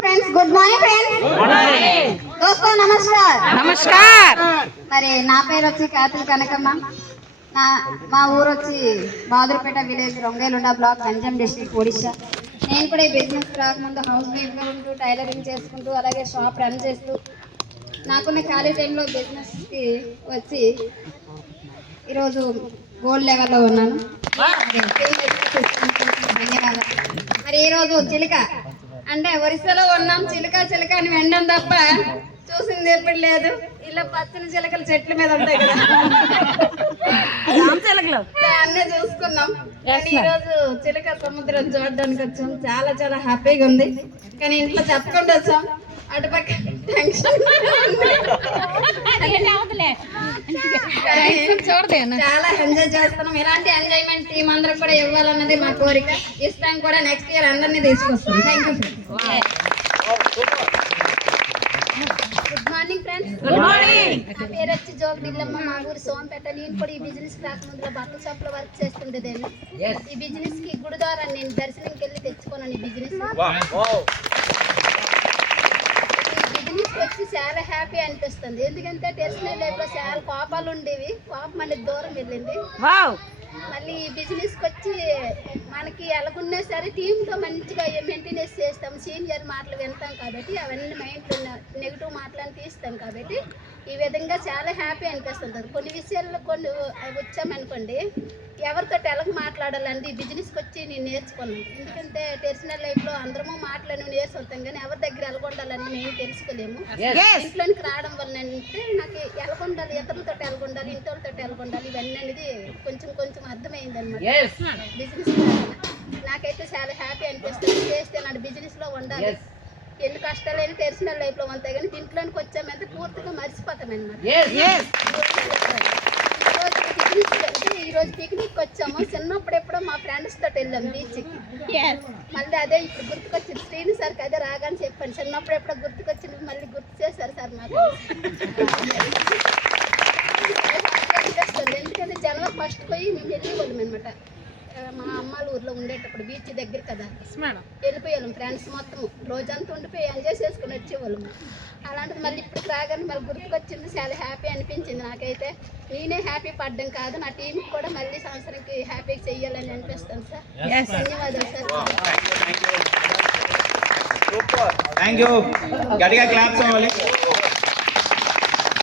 Friends, good morning friends. दोस्तों नमस्कार। నమస్కార్. మరి నా పేరు వచ్చి కాతుల కనకమ్మ. మా ఊరు వచ్చి బాదురుపేట village, రొంగేలుండ black, Ganjam district, Odisha. నేను కూడా ఈ బిజినెస్ రాకముందు హౌస్ వైఫ్గా ఉంటూ టైలరింగ్ చేసుకుంటూ అలాగే షాప్ రన్ చేస్తూ నాకున్న ఖాళీ టైంలో బిజినెస్కి వచ్చి ఈరోజు గోల్డ్ లెవెల్లో ఉన్నాను. ధన్యవాదాలు. మరి ఈరోజు చిలుక అంటే ఒరిస్సాలో ఉన్నాం, చిలుక చిలుక అని వెండం తప్ప చూసింది ఎప్పుడు లేదు. ఇలా పచ్చని చిలకలు చెట్ల మీద ఉంటాయి కదా, అన్నీ చూసుకున్నాం. కానీ ఈరోజు చిలుక సముద్రం చూడడానికి వచ్చాం. చాలా చాలా హ్యాపీగా ఉంది. కానీ ఇంట్లో చెప్పకుండా వచ్చాం. అటుపక్క టెన్షన్ చాలా ఎంజాయ్ చేస్తున్నాం. ఇలాంటి ఎంజాయ్మెంట్ టీం అందరం కూడా ఇవ్వాలన్నది మా కోరిక. ఇస్తాం కూడా. నెక్స్ట్ ఇయర్ అందరినీ తీసుకొస్తాం. Thank you. Good morning friends. Good morning. నా పేరు వచ్చి జోగిడిల్లమ్మ. మా ఊరు సోంపేట. నేను కూడా ఈ బిజినెస్ రాకముందులో బట్టల షాప్ లో వర్క్ చేస్తుండేదాన్ని. ఈ బిజినెస్ కి గుడి ద్వారా నేను దర్శనంకి వెళ్ళి తెచ్చుకున్నాను. ఈ బిజినెస్ వచ్చి చాలా హ్యాపీ అనిపిస్తుంది. ఎందుకంటే టెర్మినల్ లైఫ్ లో చాలా కోపాలు ఉండేవి. కోపం అనేది దూరం వెళ్ళింది. మళ్ళీ ఈ బిజినెస్కి వచ్చి మనకి ఎలాగున్నా సరే టీంతో మంచిగా మెయింటెనెన్స్ చేస్తాం. సీనియర్ మాటలు వింటాం కాబట్టి అవన్నీ మైండ్లో నెగిటివ్ మాటలను తీస్తాం కాబట్టి ఈ విధంగా చాలా హ్యాపీ అనిపిస్తుంది. కొన్ని విషయాల్లో కొన్ని వచ్చామనుకోండి, ఎవరితో ఎలాగ మాట్లాడాలంటే ఈ బిజినెస్కి వచ్చి నేను నేర్చుకున్నాను. ఎందుకంటే పర్సనల్ లైఫ్లో అందరము మాటలను నేర్చుకుంటాం కానీ ఎవరి దగ్గర ఎలాగొండాలని మేము తెలుసుకోలేము. ఇంట్లోనికి రావడం వల్ల అంటే నాకు ఎలాగొండాలి, ఇతరులతో ఎలాగొండాలి, ఇంటోళ్ళతో ఎలాగొండాలి, ఇవన్నీ అనేది కొంచెం కొంచెం అర్థమైంది అనమాట. బిజినెస్ నాకైతే చాలా హ్యాపీ అనిపిస్తుంది. చేస్తే నాడు బిజినెస్లో ఉండాలి. ఎన్ని కష్టాలైనా పర్సనల్ లైఫ్లో ఉంటాయి కానీ ఇంట్లోనికి వచ్చామంటే పూర్తిగా మర్చిపోతాం అనమాట. ఈరోజు పిక్నిక్ వచ్చాము. చిన్నప్పుడు ఎప్పుడో మా ఫ్రెండ్స్ తోటి వెళ్ళాం బీచ్కి. మళ్ళీ అదే ఇప్పుడు గుర్తుకొచ్చింది. శ్రీని సార్కి అదే రాగానే చెప్పాను. చిన్నప్పుడు ఎప్పుడో గుర్తుకొచ్చింది, మళ్ళీ గుర్తు చేశారు సార్ మాకు. ఎందుకంటే జనవరి ఫస్ట్ పోయి మేము వెళ్ళిపోయాం అనమాట. మా అమ్మాళ్ళ ఊర్లో ఉండేటప్పుడు బీచ్ దగ్గర కదా, వెళ్ళిపోయాం ఫ్రెండ్స్ మొత్తం. రోజంతా ఉండిపోయి ఎంజాయ్ చేసుకుని వచ్చేవాళ్ళము. అలాంటిది మళ్ళీ ఇప్పటికి రాగానే మళ్ళీ గుర్తుకొచ్చింది. చాలా హ్యాపీ అనిపించింది నాకైతే. నేనే హ్యాపీ పడ్డం కాదు, నా టీంకి కూడా మళ్ళీ సంవత్సరానికి హ్యాపీగా చెయ్యాలని అనిపిస్తాను సార్. ధన్యవాదాలు సార్.